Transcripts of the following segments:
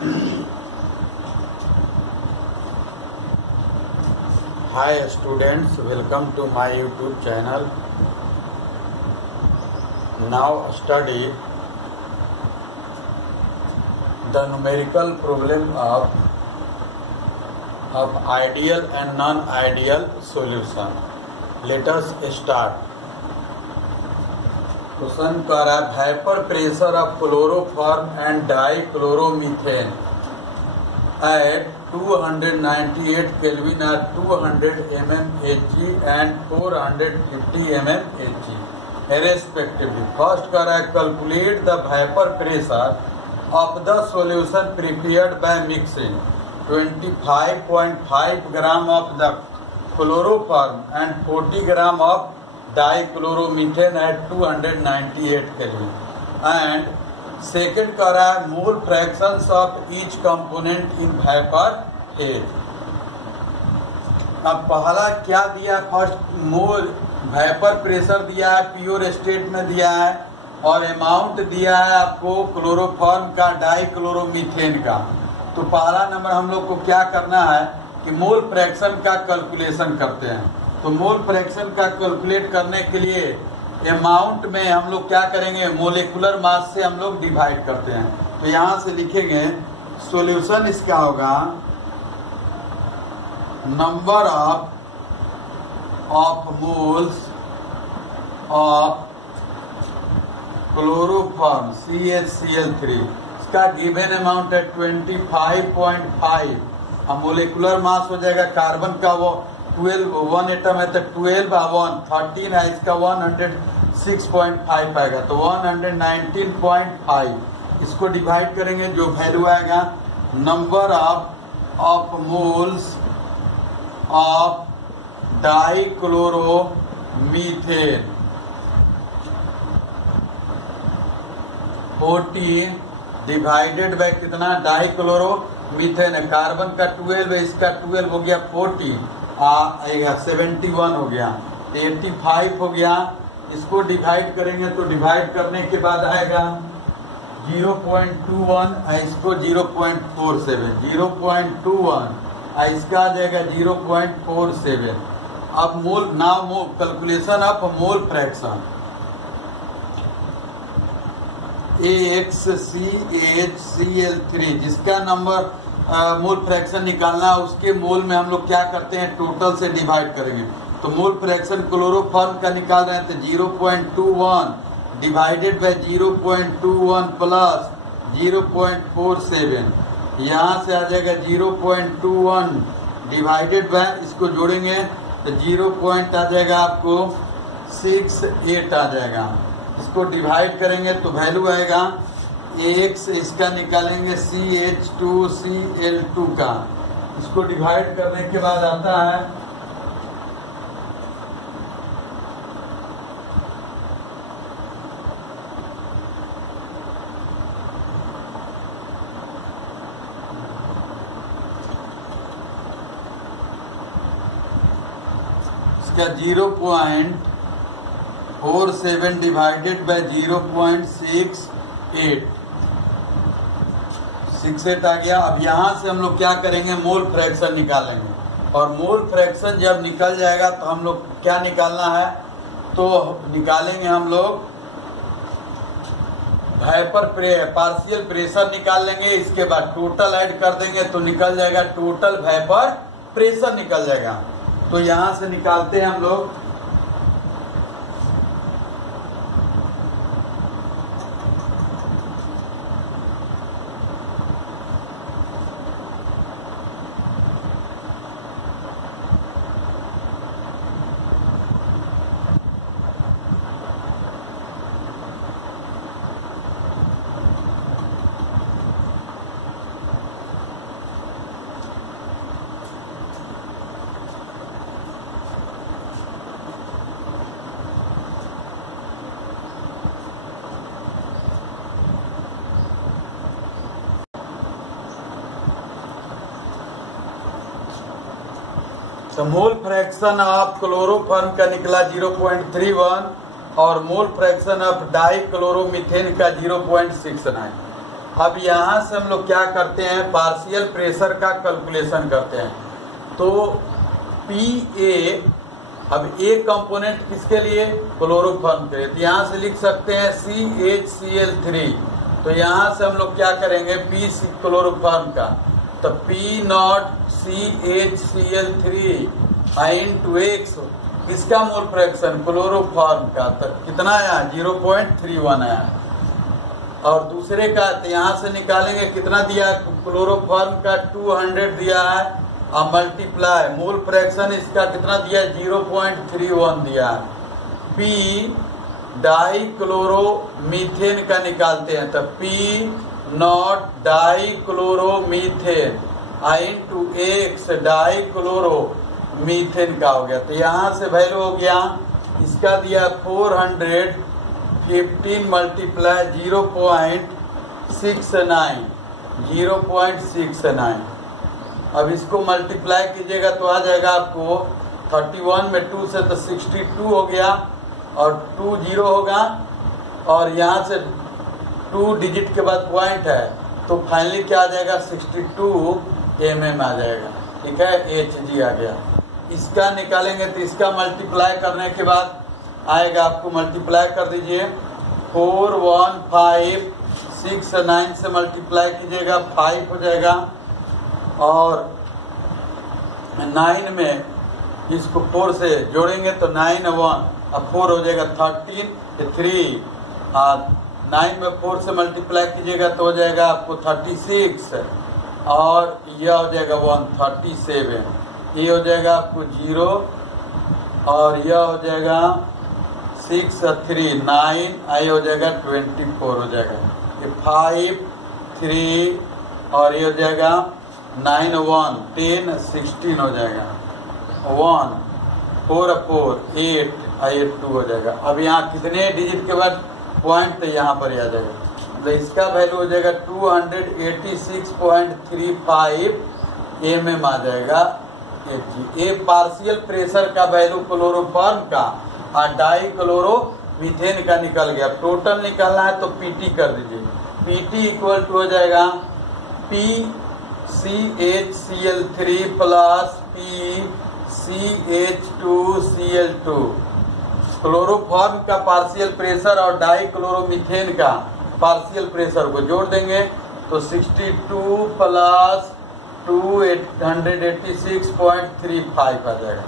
Hi students, welcome to my YouTube channel. Now study the numerical problem of ideal and non-ideal solution. Let us start. Question कह रहा है hyper pressure of chloroform and dichloromethane at 298 Kelvin or 200 mmHg and 450 mmHg respectively. First कह रहा है calculate the vapor pressure of the solution prepared by mixing 25.5 gram of the chloroform and 40 gram of dichloromethane at 298 Kelvin. And second कह रहा है mole fractions of each component in vapour phase. अब पहला क्या दिया, फर्स्ट मोल vapour pressure दिया है, pure state में दिया है, और अमाउंट दिया है आपको क्लोरोफॉर्म का, डाइक्लोरोमीथेन का। तो पहला नंबर हम लोग को क्या करना है कि मोल फ्रैक्शन का कैलकुलेशन करते हैं। तो मोल फ्रैक्शन का कैलकुलेट करने के लिए अमाउंट में हम लोग क्या करेंगे, मोलिकुलर मास से हम लोग डिवाइड करते हैं। तो यहां से लिखेंगे सॉल्यूशन इसका होगा number of moles of chloroform CHCl3। इसका गिवन अमाउंट है 25.5। अब मोलिकुलर मास हो जाएगा कार्बन का वो 12, 1 एटम है तो 12 1 13 है, इसका 106.5 आएगा, तो 119.5। इसको डिवाइड करेंगे, जो वैल्यू आएगा number of moles of dichloromethane 40 divided by कितना, डाइक्लोरोमीथेन है, कार्बन का 12 है, इसका 12 हो गया 40 आएगा 71 हो गया, 85 हो गया। इसको डिवाइड करेंगे तो डिवाइड करने के बाद आएगा 0.21, इसको 0.47, 0.21 इसका आ जाएगा 0.47। अब mole now mole calculation of mole fraction AXCHCl3 जिसका नंबर मोल फ्रैक्शन निकालना, उसके मोल में हम लोग क्या करते हैं, टोटल से डिवाइड करेंगे। तो मोल फ्रैक्शन क्लोरोफॉर्म का निकाल रहे हैं तो 0.21 डिवाइडेड बाय 0.21 प्लस 0.47, यहाँ से आ जाएगा 0.21 डिवाइडेड बाय, इसको जोड़ेंगे तो 0 पॉइंट आ जाएगा आपको 68 आ जाएगा। इसको डिवाइड करेंगे तो वैल्यू आएगा एक्स, इसका निकालेंगे CH2Cl2 का। इसको डिवाइड करने के बाद आता है इसका 0.47 डिवाइडेड बाय 0.68 आ गया। अब यहाँ से हम लोग क्या करेंगे, मोल फ्रैक्शन निकालेंगे, और मोल फ्रैक्शन जब निकल जाएगा तो हम लोग क्या निकालना है, तो निकालेंगे हम लोग पार्शियल प्रेशर निकाल लेंगे, इसके बाद टोटल ऐड कर देंगे तो निकल जाएगा टोटल वेपर प्रेशर निकल जाएगा। तो यहाँ से निकालते हैं हम लोग तो मोल फ्रैक्शन ऑफ क्लोरोफॉर्म का निकला 0.31 और मोल फ्रैक्शन ऑफ डाइक्लोरोमीथेन का 0.69। अब यहाँ से हम लोग क्या करते हैं, पार्शियल प्रेशर का कैलकुलेशन करते हैं। तो PA, अब ए कंपोनेंट किसके लिए, क्लोरोफॉर्म के लिए, तो यहाँ से लिख सकते हैं CHCl3। तो यहाँ से हम लोग क्या करेंगे, P क्लोरोफॉर्म का, तो P0 CHCl3 into X किसका मोल फ्रैक्शन, क्लोरोफॉर्म का, तो कितना आया, 0.31 आया। और दूसरे का तो यहाँ से निकालेंगे, कितना दिया, क्लोरोफॉर्म का 200 दिया है, और मल्टीप्लाई मोल फ्रैक्शन इसका कितना दिया, 0.31 दिया है। P डाइक्लोरोमीथेन का निकालते हैं, तो P0 dichloromethane into X dichloromethane का हो गया। तो यहाँ से वैल्यू हो गया, इसका दिया 415 मल्टीप्लाई 0.69। अब इसको मल्टीप्लाई कीजिएगा तो आ जाएगा आपको 31 में 2 से तो 62 हो गया, और 2 0 होगा, और यहाँ से 2 डिजिट के बाद पॉइंट है, तो फाइनली क्या आ जाएगा, 62 mm आ जाएगा। ठीक है, Hg आ गया। इसका निकालेंगे तो इसका मल्टीप्लाई करने के बाद आएगा, आपको मल्टीप्लाई कर दीजिए, 41569 से मल्टीप्लाई कीजिएगा, 5 हो जाएगा, और 9 में इसको 4 से जोड़ेंगे तो 9 1 अब 4 हो जाएगा, 13 3, 9 में 4 से मल्टीप्लाई कीजिएगा तो हो जाएगा आपको 36, और यह हो जाएगा 137, ये हो जाएगा आपको 0, और यह हो जाएगा 6 3 9, ये हो जाएगा 24 हो जाएगा, ये 5 3, और ये हो जाएगा 9 1 10 16 हो जाएगा, 1 4 4 8 2 हो जाएगा। अब यहाँ कितने डिजिट के बाद पॉइंट, तो यहाँ पर आ जाएगा, तो इसका वैल्यू हो जाएगा 286.35 mm आ जाएगा Hg। ये पार्शियल प्रेशर का वैल्यू क्लोरोफॉर्म का और डाइक्लोरोमीथेन का निकल गया। टोटल निकालना है तो PT कर दीजिए, PT इक्वल टू हो जाएगा PCHCl3 प्लस PCH2Cl2। क्लोरोफॉर्म का पार्शियल प्रेशर और डाइक्लोरोमीथेन का पार्शियल प्रेशर को जोड़ देंगे तो 62 प्लस 286.35 आ जाएगा।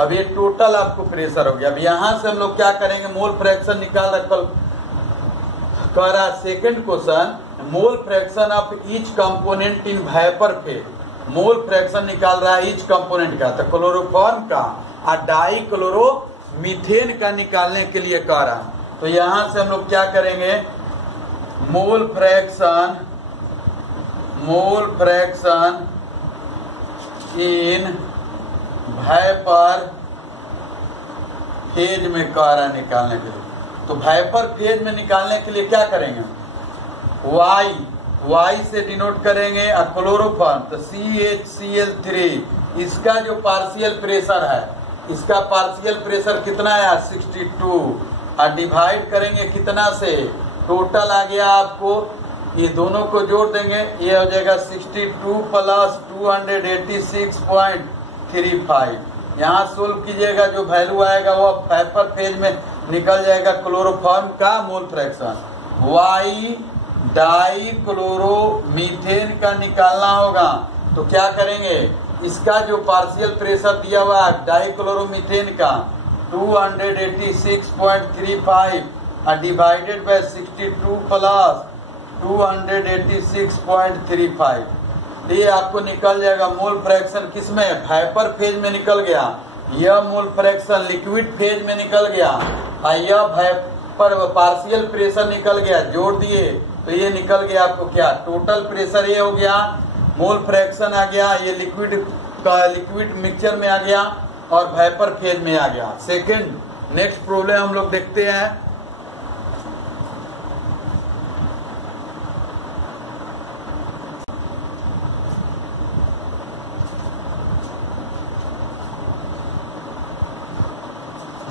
अब ये टोटल आपको प्रेशर हो गया। अब यहाँ से हम लोग क्या करेंगे, मोल फ्रैक्शन निकाल रखा कह रहा second question, mole fraction of each component in vapour phase. Mole fraction निकाल रहा है ईच कंपोनेंट का, तो क्लोरोफॉर्म का और डाइक्लोरोमीथेन का निकालने के लिए कह रहा है। तो यहाँ से हम लोग क्या करेंगे, मोल फ्रैक्शन इन वेपर फेज में कह रहा है निकालने के लिए। तो वेपर फेज में निकालने के लिए क्या करेंगे, Y से डिनोट करेंगे और क्लोरोफॉर्म तो CHCl3, इसका जो पार्शियल प्रेशर है, इसका पार्शियल प्रेशर कितना है 62 और डिवाइड करेंगे कितना से, टोटल आ गया आपको, ये दोनों को जोड़ देंगे, ये हो जाएगा 62 प्लस 286.35। यहाँ सोल्व कीजिएगा, जो वैल्यू आएगा वो वेपर फेज में निकल जाएगा क्लोरोफॉर्म का मोल फ्रैक्शन। Y डाइक्लोरोमीथेन का निकालना होगा तो क्या करेंगे, इसका जो पार्शियल प्रेशर दिया हुआ है डाइक्लोरोमीथेन का 286.35 और डिवाइडेड बाय 62 प्लस 286.35, ये आपको निकल जाएगा मोल फ्रैक्शन किसमें, वेपर फेज में निकल गया। यह मोल फ्रैक्शन लिक्विड फेज में निकल गया और यह वेपर पार्शियल प्रेशर निकल गया, जोड़ दिए तो ये निकल गया आपको क्या, टोटल प्रेशर ये हो गया, मोल फ्रैक्शन आ गया, ये लिक्विड मिक्सचर में आ गया और वेपर फेज में आ गया। सेकंड नेक्स्ट प्रॉब्लम हम लोग देखते हैं।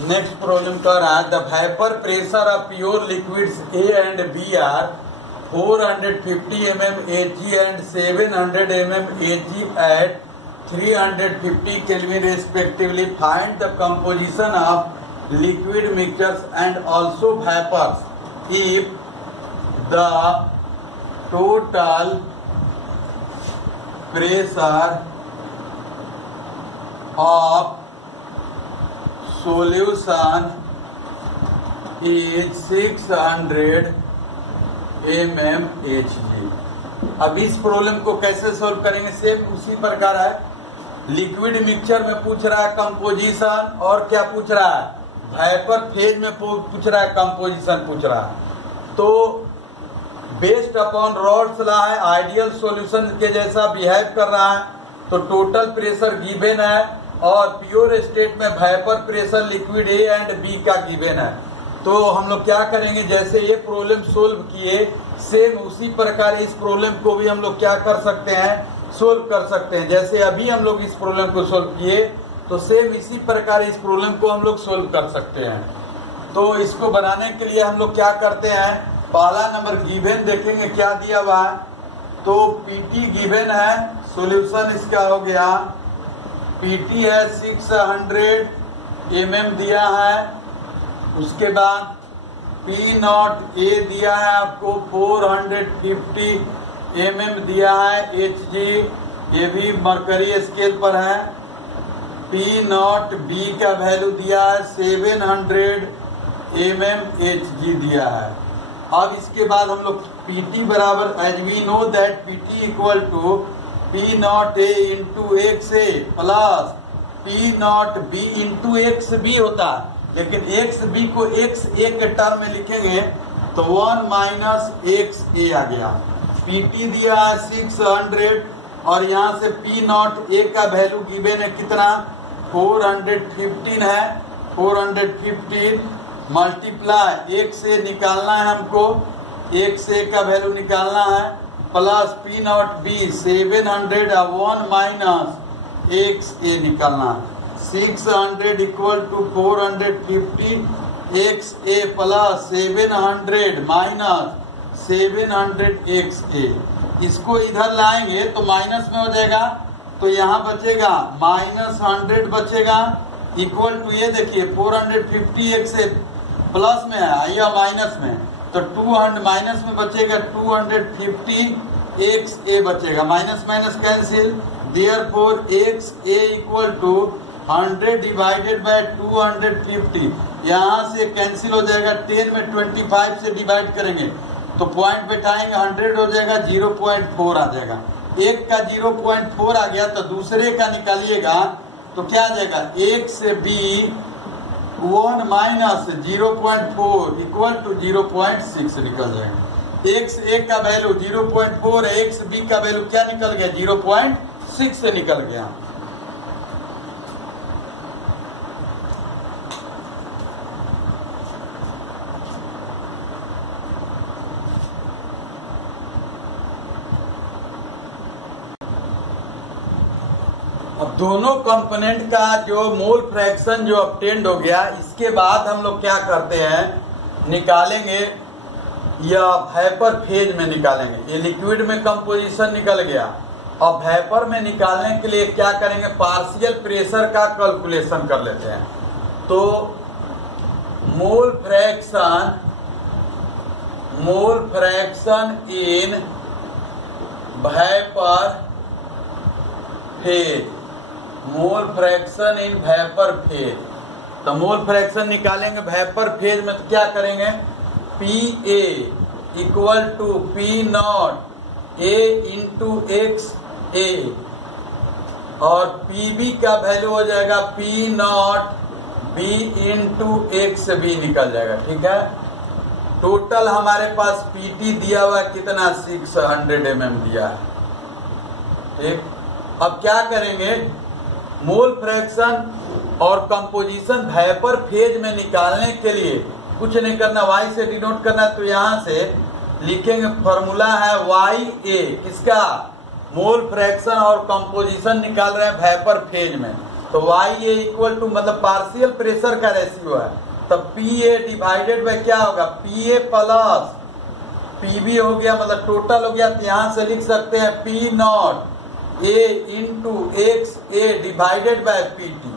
नेक्स्ट प्रॉब्लम कह रहा है, the vapour pressure of pure liquids A and B are 450 mm Hg and 700 mm Hg at 350 Kelvin respectively. Find the composition of liquid mixtures and also vapors if the total pressure of solution is 600 mm Hg। अब इस problem को कैसे solve करेंगे? Same उसी प्रकार है। Liquid mixture में पूछ रहा है कंपोजिशन, और क्या पूछ रहा है? वेपर फेज में पूछ रहा है कंपोजिशन पूछ रहा है। तो बेस्ड अपॉन रॉड्स लॉ है, आइडियल सॉल्यूशन के जैसा बिहेव कर रहा है। तो टोटल प्रेशर गिवन है और प्योर स्टेट में vapour pressure liquid A and B का गिवन है। तो हम लोग क्या करेंगे, जैसे ये प्रॉब्लम सोल्व किए सेम उसी प्रकार इस प्रॉब्लम को भी हम लोग क्या कर सकते हैं, सोल्व कर सकते हैं। जैसे अभी हम लोग इस प्रॉब्लम को सोल्व किए तो सेम इसी प्रकार इस प्रॉब्लम को हम लोग सोल्व कर सकते हैं। तो इसको बनाने के लिए हम लोग क्या करते हैं, पहला नंबर गिवन देखेंगे क्या दिया हुआ है। तो पीटी गिवन है, सॉल्यूशन इसका हो गया पीटी है 600 mm दिया है। उसके बाद पी नॉट ए दिया है आपको 450 mm दिया है Hg, ये भी मरकरी स्केल पर है। पी नॉट बी का वैल्यू दिया है 700 mm Hg दिया है। अब इसके बाद हम लोग Pt बराबर as we know that Pt equal to P naught A into X A plus P naught B into X B होता है, लेकिन एक्स बी को एक्स ए के टर्म में लिखेंगे तो 1 माइनस एक्स ए आ गया। Pt दिया है 600 और यहाँ से पी नॉट ए का वैल्यू गिवन है कितना, 415 है। 415 मल्टीप्लाई एक्स ए निकालना है हमको, एक्स ए का वैल्यू निकालना है, plus P naught B 700 1 minus X A निकालना है। 600 equal to 450 X A plus 700 minus 700 X A. इसको इधर लाएंगे तो माइनस में हो जाएगा, तो यहाँ बचेगा -100 बचेगा इक्वल टू ये देखिए 450 एक्स ए प्लस में है या माइनस में, तो 200 माइनस में बचेगा 250 एक्स ए बचेगा, minus minus cancel. Therefore X A equal to 100 divided by 250, यहाँ से कैंसिल हो जाएगा, 10 में 25 से डिवाइड करेंगे तो पॉइंट बैठाएंगे 100 हो जाएगा, 0.4 आ जाएगा। एक का 0.4 आ गया तो दूसरे का निकालिएगा तो क्या आ जाएगा, एक से बी 1 माइनस 0.4 इक्वल टू 0.6 निकल जाएगा। एक्स ए का वैल्यू 0.4 है, एक्स बी का वैल्यू क्या निकल गया, 0.6 से निकल गया। अब दोनों कंपोनेंट का जो मोल फ्रैक्शन जो ऑब्टेन्ड हो गया, इसके बाद हम लोग क्या करते हैं, निकालेंगे या वेपर फेज में निकालेंगे। ये लिक्विड में कंपोजिशन निकल गया, अब वेपर में निकालने के लिए क्या करेंगे, पार्शियल प्रेशर का कैलकुलेशन कर लेते हैं। तो mole fraction in vapour phase, mole fraction in vapour phase. तो मोल फ्रैक्शन निकालेंगे वेपर फेज में तो क्या करेंगे, P A equal to P naught A into X A और पी बी का वैल्यू हो जाएगा P naught B into X B निकल जाएगा। ठीक है, टोटल हमारे पास पीटी दिया हुआ कितना, 600 mm दिया है। ठीक, अब क्या करेंगे, मोल फ्रैक्शन और कंपोजिशन वेपर फेज में निकालने के लिए कुछ नहीं करना, y से डिनोट करना। तो यहाँ से लिखेंगे फॉर्मूला है YA, किसका, मोल फ्रैक्शन और कंपोजिशन निकाल रहे हैं वेपर फेज में। तो YA इक्वल टू मतलब पार्शियल प्रेशर का रेशियो है, तब PA डिवाइडेड बाय क्या होगा, PA प्लस पीबी हो गया मतलब टोटल हो गया, तो यहां से लिख सकते हैं P naught A into X A divided by P T.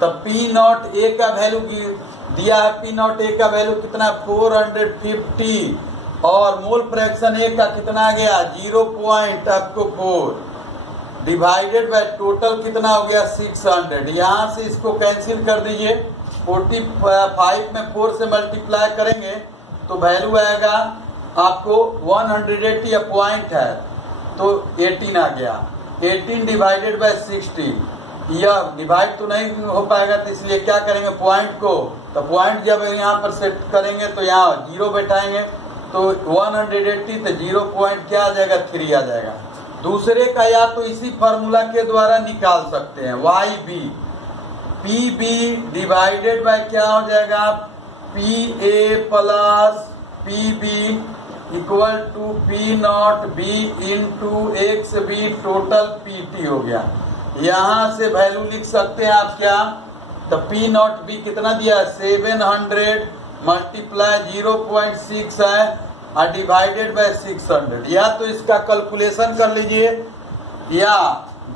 तब पी नॉट ए का वैल्यू दिया है, पी नॉट ए का वैल्यू कितना 450 और मोल फ्रैक्शन ए का कितना आ गया 0.4 डिवाइडेड बाय टोटल कितना हो गया 600। यहां से इसको कैंसिल कर दीजिए, 45 में 4 से मल्टीप्लाई करेंगे तो वैल्यू आएगा आपको 180 या पॉइंट है तो 18 आ गया। 18 डिवाइडेड बाय 60, यह डिवाइड तो नहीं हो पाएगा, तो इसलिए क्या करेंगे पॉइंट को, तो पॉइंट जब यहाँ पर सेट करेंगे तो यहाँ 0 बैठाएंगे तो 180 तो 0 पॉइंट क्या आ जाएगा 3 आ जाएगा। दूसरे का या तो इसी फार्मूला के द्वारा निकाल सकते हैं, Y B P B divided by क्या हो जाएगा P A plus P B equal to P naught B into X B total P T हो गया। यहां से वैल्यू लिख सकते हैं आप क्या, तो पी नॉट बी कितना दिया 700 मल्टीप्लाई 0.6 है और डिवाइडेड बाय 600। या तो इसका कैलकुलेशन कर लीजिए या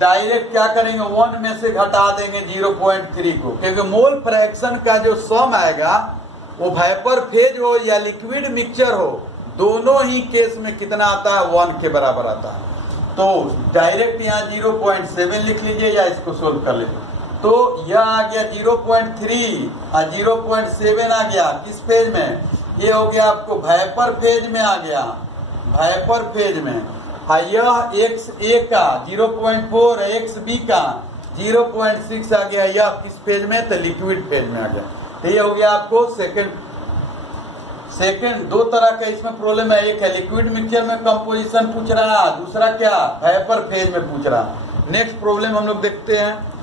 डायरेक्ट क्या करेंगे 1 में से घटा देंगे 0.3 को, क्योंकि मोल फ्रैक्शन का जो सम आएगा वो वेपर फेज हो या लिक्विड मिक्सचर हो, दोनों ही केस में कितना आता है 1 के बराबर आता है। तो डायरेक्ट यहाँ 0.7 लिख लीजिए या इसको सोल्व कर लीजिए। तो यह आ गया 0.3 और 0.7 आ गया किस फेज में, ये हो गया आपको वेपर फेज में आ गया, वेपर फेज में। और यह एक्स ए का 0.4 एक्स बी का 0.6 आ गया, यह किस फेज में, तो लिक्विड फेज में आ गया। तो ये हो गया आपको सेकंड दो तरह का इसमें प्रॉब्लम है, एक है लिक्विड मिक्सचर में कंपोजिशन पूछ रहा है, दूसरा क्या वेपर फेज में पूछ रहा है। नेक्स्ट प्रॉब्लम हम लोग देखते हैं।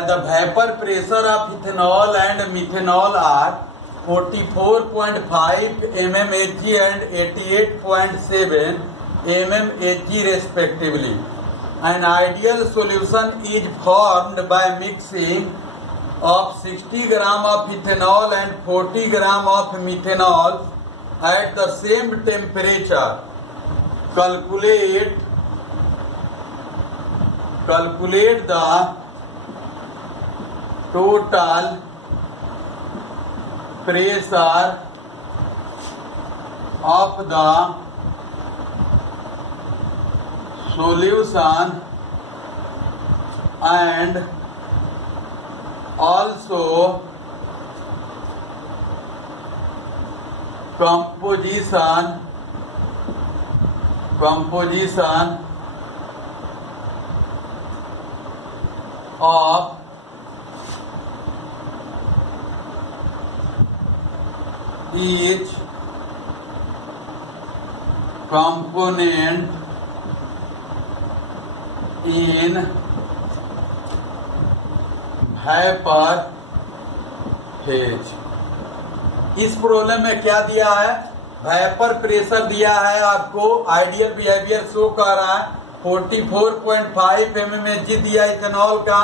The vapor pressure of ethanol and methanol are 44.5 mmHg and 88.7 mmHg respectively. An ideal solution is formed by mixing of 60 gram of ethanol and 40 gram of methanol at the same temperature. Calculate the total pressure of the solution and also composition of each component in vapor phase। इस problem में क्या दिया है, vapour pressure दिया है आपको, ideal behaviour show कर रहा है, 44.5 mmHg दिया इथेनॉल का,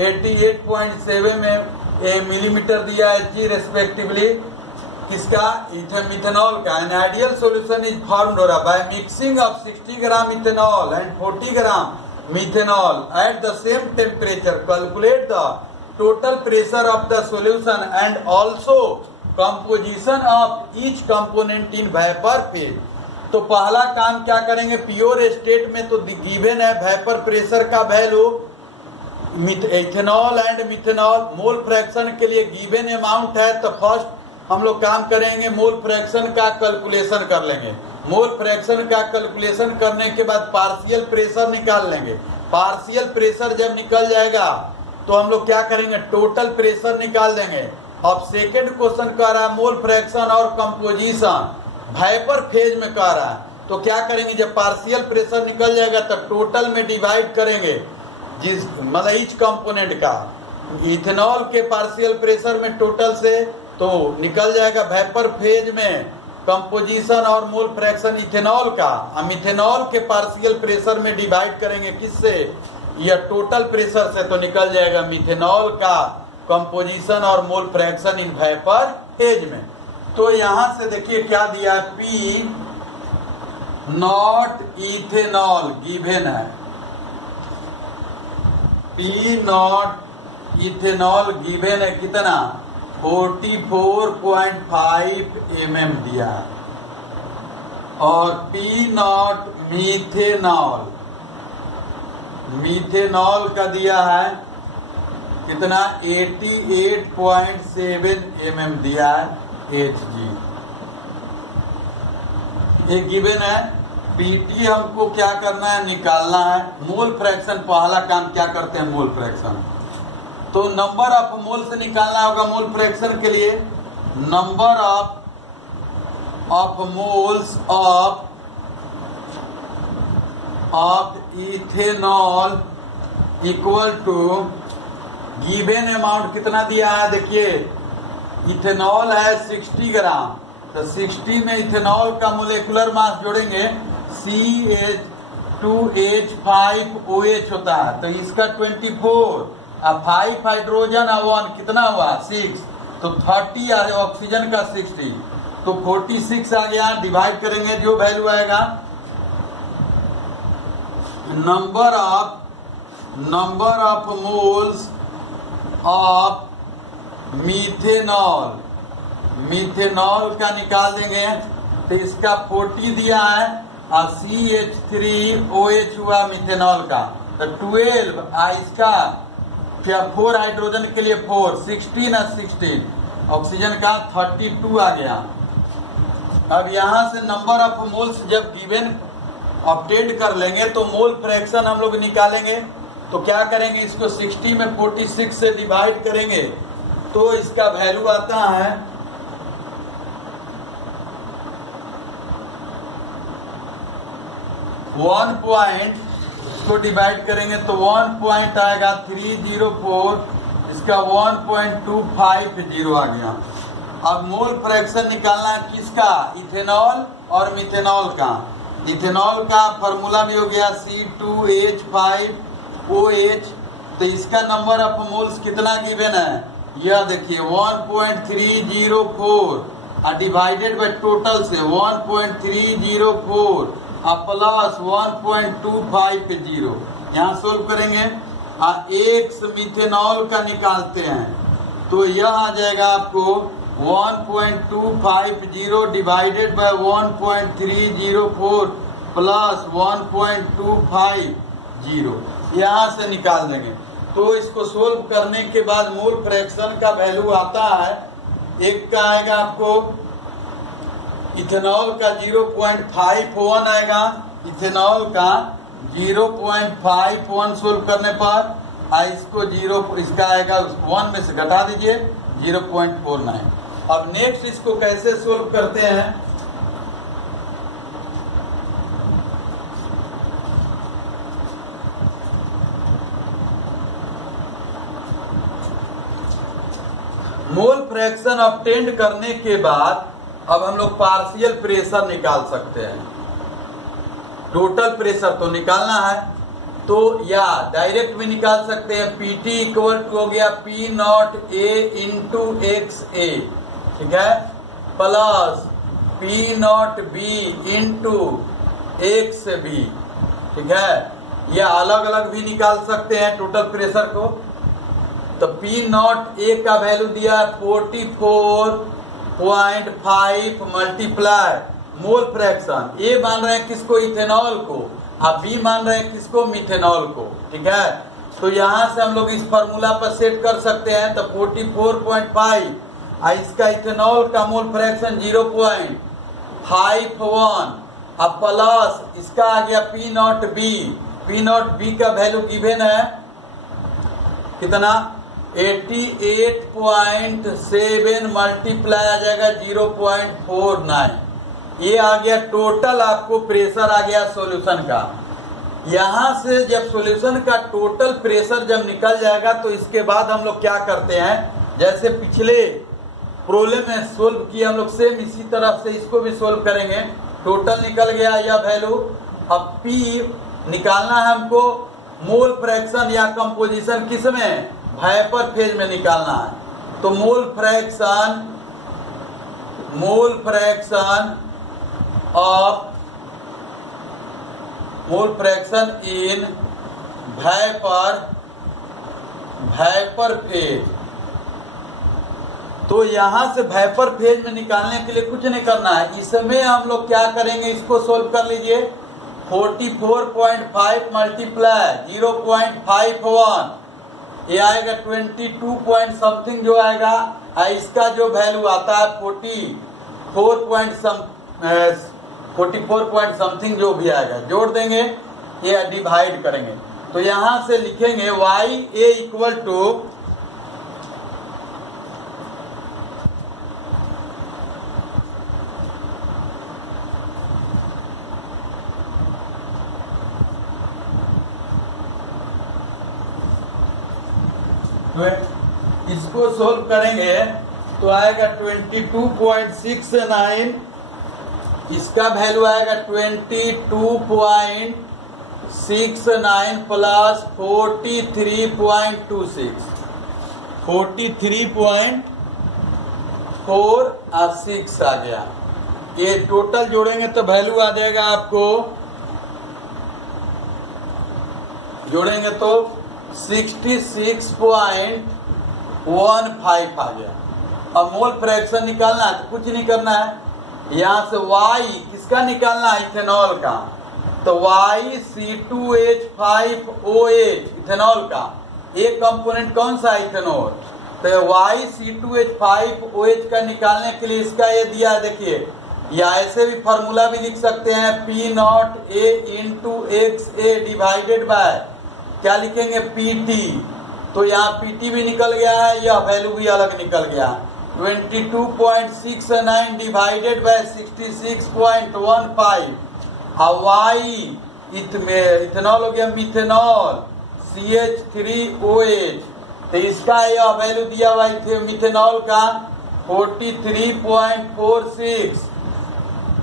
88.7 मिलीमीटर दिया Hg रेस्पेक्टिवली, किसका मिथेनॉल का। An ideal solution is formed हो रहा by mixing of 60 gram ethanol and 40 gram methanol at the same temperature. Calculate the total pressure of the solution and also composition of each component in vapour phase. तो पहला काम क्या करेंगे, pure state में तो given है vapour pressure का value, ethanol and methanol mole fraction के लिए गिवन अमाउंट है, तो फर्स्ट हम लोग काम करेंगे मोल फ्रैक्शन का कैलकुलेशन कर लेंगे। मोल फ्रैक्शन का कैलकुलेशन करने के बाद पार्शियल प्रेशर निकाल लेंगे। पार्शियल प्रेशर जब निकल जाएगा तो हम लोग क्या करेंगे, टोटल प्रेशर निकाल देंगे। अब सेकेंड क्वेश्चन कह रहा है मोल फ्रैक्शन और कंपोजिशन वेपर फेज में कह रहा है, तो क्या करेंगे, जब पार्शियल प्रेशर निकल जाएगा तो टोटल में डिवाइड करेंगे, जिस मतलब ईच कंपोनेंट का, इथेनॉल के पार्शियल प्रेशर में टोटल से, तो निकल जाएगा वेपर फेज में कंपोजिशन और मोल फ्रैक्शन इथेनॉल का। हम इथेनॉल के पार्शियल प्रेशर में डिवाइड करेंगे किससे, या टोटल प्रेशर से, तो निकल जाएगा मिथेनॉल का कंपोजिशन और मोल फ्रैक्शन इन वेपर फेज में। तो यहां से देखिए क्या दिया, पी नॉट इथेनॉल गिवन है, पी नॉट इथेनॉल गिवन है कितना, 44.5 mm दिया है। और पी नॉट मीथेनॉल, मीथेनॉल का दिया है कितना, 88.7 mm दिया है Hg। ये गिवन है। पीटी हमको क्या करना है, निकालना है। मोल फ्रैक्शन पहला काम क्या करते हैं, मोल फ्रैक्शन, तो नंबर ऑफ मोल से निकालना होगा। मोल फ्रैक्शन के लिए number of moles of ethanol equal to given amount कितना दिया है, देखिए इथेनॉल है 60 ग्राम, तो 60 में इथेनॉल का मोलेकुलर मास जोड़ेंगे, CH2H5OH होता है, तो इसका 24, अब 5 हाइड्रोजन और 1 कितना हुआ 6, तो 30 ऑक्सीजन का 60, तो 46 आ गया। डिवाइड करेंगे जो वैल्यू आएगा, number of moles of methanol, methanol का निकाल देंगे, तो इसका 40 दिया है, और CH3OH हुआ मीथेनॉल का, तो 12, इसका 4 हाइड्रोजन के लिए 4, 16 और 16, ऑक्सीजन का 32 आ गया। अब यहां से नंबर ऑफ मोल्स जब गिवन अपडेट कर लेंगे तो मोल फ्रैक्शन हम लोग निकालेंगे। तो क्या करेंगे, इसको 60 में 46 से डिवाइड करेंगे, तो इसका वैल्यू आता है 1 को डिवाइड करेंगे तो 1 पॉइंट आएगा 304, इसका 1.250 आ गया। अब मोल फ्रैक्शन निकालना है किसका, इथेनॉल और मिथेनॉल का। इथेनॉल का फॉर्मूला भी हो गया C2H5OH, तो इसका नंबर ऑफ मोल्स कितना गिवन है, यह देखिए 1.304 डिवाइडेड बाय टोटल से 1.304 प्लस 1.250, यहाँ सोल्व करेंगे। एक मिथेनॉल का निकालते हैं, तो यह आ जाएगा आपको 1.250 डिवाइडेड बाय 1.304 प्लस 1.250, यहाँ से निकाल देंगे। तो इसको सोल्व करने के बाद मोल फ्रैक्शन का वैल्यू आता है, एक का आएगा आपको इथेनॉल का 0.51 आएगा, इथेनॉल का 0.51 सोल्व करने पर इसको 0, इसका आएगा 1 में से घटा दीजिए 0.49। अब नेक्स्ट इसको कैसे सोल्व करते हैं, मोल फ्रैक्शन ऑब्टेन्ड करने के बाद अब हम लोग पार्शियल प्रेशर निकाल सकते हैं। टोटल प्रेशर तो निकालना है, तो या डायरेक्ट भी निकाल सकते हैं। PT इक्वल टू हो गया P not A into XA, ठीक है, plus P not B into XB, ठीक है। या अलग अलग भी निकाल सकते हैं टोटल प्रेशर को। तो P नॉट A का वैल्यू दिया 44.5 मल्टीप्लाई मोल फ्रैक्शन। A मान रहे हैं किसको, इथेनॉल को, अब B मान रहे हैं किसको, मिथेनॉल को, ठीक है। तो यहां से हम लोग इस फार्मूला पर सेट कर सकते हैं। तो 44.5 इसका इथेनॉल का मोल फ्रैक्शन 0.51, अब प्लस इसका आ गया P not B। P not B का वैल्यू गिवन है कितना, 88.7 मल्टीप्लाई आ जाएगा 0.49। ये आ गया टोटल, आपको प्रेशर आ गया सॉल्यूशन का यहां से जब सॉल्यूशन का टोटल प्रेशर जब निकल जाएगा तो इसके बाद हम लोग क्या करते हैं, जैसे पिछले प्रॉब्लम में सोल्व किया हम लोग, सेम इसी तरह से इसको भी सोल्व करेंगे। टोटल निकल गया यह वैल्यू। अब P निकालना है हमको, मोल फ्रैक्शन या कंपोजिशन किसमें, वेपर फेज में निकालना है। तो mole fraction in vapour phase. तो यहां से वेपर फेज में निकालने के लिए कुछ नहीं करना है, इसमें हम लोग क्या करेंगे, इसको सोल्व कर लीजिए। 44.5 मल्टीप्लाई 0.51, ये आएगा 22 पॉइंट समथिंग जो आएगा। इसका जो वैल्यू आता है 44 पॉइंट समथिंग जो भी आएगा, जोड़ देंगे, ये डिवाइड करेंगे। तो यहां से लिखेंगे YA इक्वल टू इसको सोल्व करेंगे तो आएगा 22.69, इसका वैल्यू आएगा 22.69 प्लस 43.26, 43.46 आ गया। ये टोटल जोड़ेंगे तो वैल्यू आ जाएगा आपको, जोड़ेंगे तो 66.15 आ गया। अब मोल फ्रैक्शन निकालना है तो कुछ नहीं करना है, यहाँ से Y किसका निकालना है, इथेनॉल का। तो YC2H5OH इथेनॉल का एक कंपोनेंट कौन सा है, इथेनॉल। तो YC2H5OH का निकालने के लिए इसका ये दिया है, देखिए, या ऐसे भी फॉर्मूला भी लिख सकते हैं, P0A into XA divided by क्या लिखेंगे, PT। तो यहाँ PT भी निकल गया है, यह वैल्यू भी अलग निकल गया। 22.69 डिवाइडेड बाय 66.15। अब Y इथेनॉल हो गया, मिथेनॉल CH3OH। तो इसका यह वैल्यू दिया हुआ मिथेनॉल का 43.46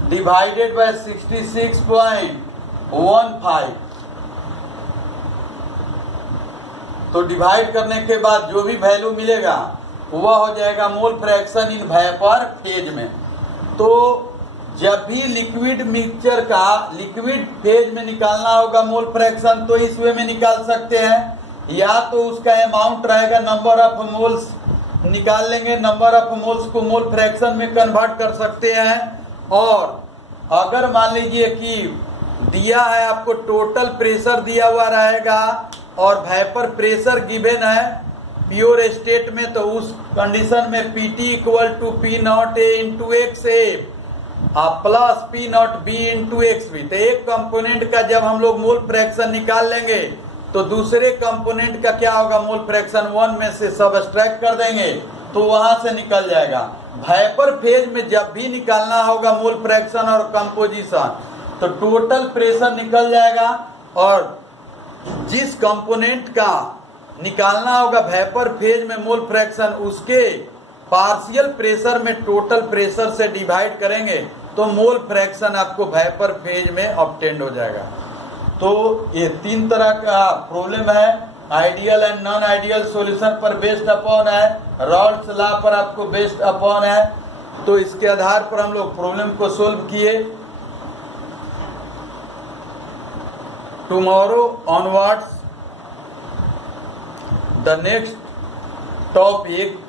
डिवाइडेड बाय 66.15। तो डिवाइड करने के बाद जो भी वैल्यू मिलेगा वह हो जाएगा मोल फ्रैक्शन इन वेपर फेज में। तो जब भी लिक्विड मिक्सचर का लिक्विड फेज में निकालना होगा मोल फ्रैक्शन, तो इस वे में निकाल सकते हैं, या तो उसका अमाउंट रहेगा, नंबर ऑफ मोल्स निकाल लेंगे, नंबर ऑफ मोल्स को मोल फ्रैक्शन में कन्वर्ट कर सकते हैं। और अगर मान लीजिए कि दिया है आपको, टोटल प्रेशर दिया हुआ रहेगा और वेपर प्रेशर गिवन है प्योर स्टेट में, तो उस कंडीशन में PT equal to P0A into XA plus P0B into XB। तो एक कंपोनेंट का जब हम लोग मोल फ्रैक्शन निकाल लेंगे तो दूसरे कंपोनेंट का क्या होगा, मोल फ्रैक्शन 1 में से सबट्रैक्ट कर देंगे तो वहां से निकल जाएगा। वेपर फेज में जब भी निकालना होगा मोल फ्रैक्शन और कंपोजिशन, तो टोटल प्रेशर निकल जाएगा और जिस कंपोनेंट का निकालना होगा वेपर फेज में मोल फ्रैक्शन, उसके पार्शियल प्रेशर में टोटल प्रेशर से डिवाइड करेंगे तो मोल फ्रैक्शन आपको वेपर फेज में ऑब्टेन्ड हो जाएगा। तो ये 3 तरह का प्रॉब्लम है, ideal and non ideal solution पर बेस्ड अपॉन है, रॉल्स लॉ पर आपको बेस्ड अपॉन है। तो इसके आधार पर हम लोग प्रॉब्लम को सोल्व किए। Tomorrow onwards the next topic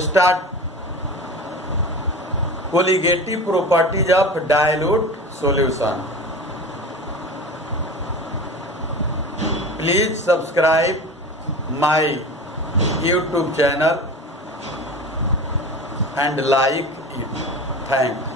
start colligative properties of dilute solution. Please subscribe my YouTube channel and like it. Thanks.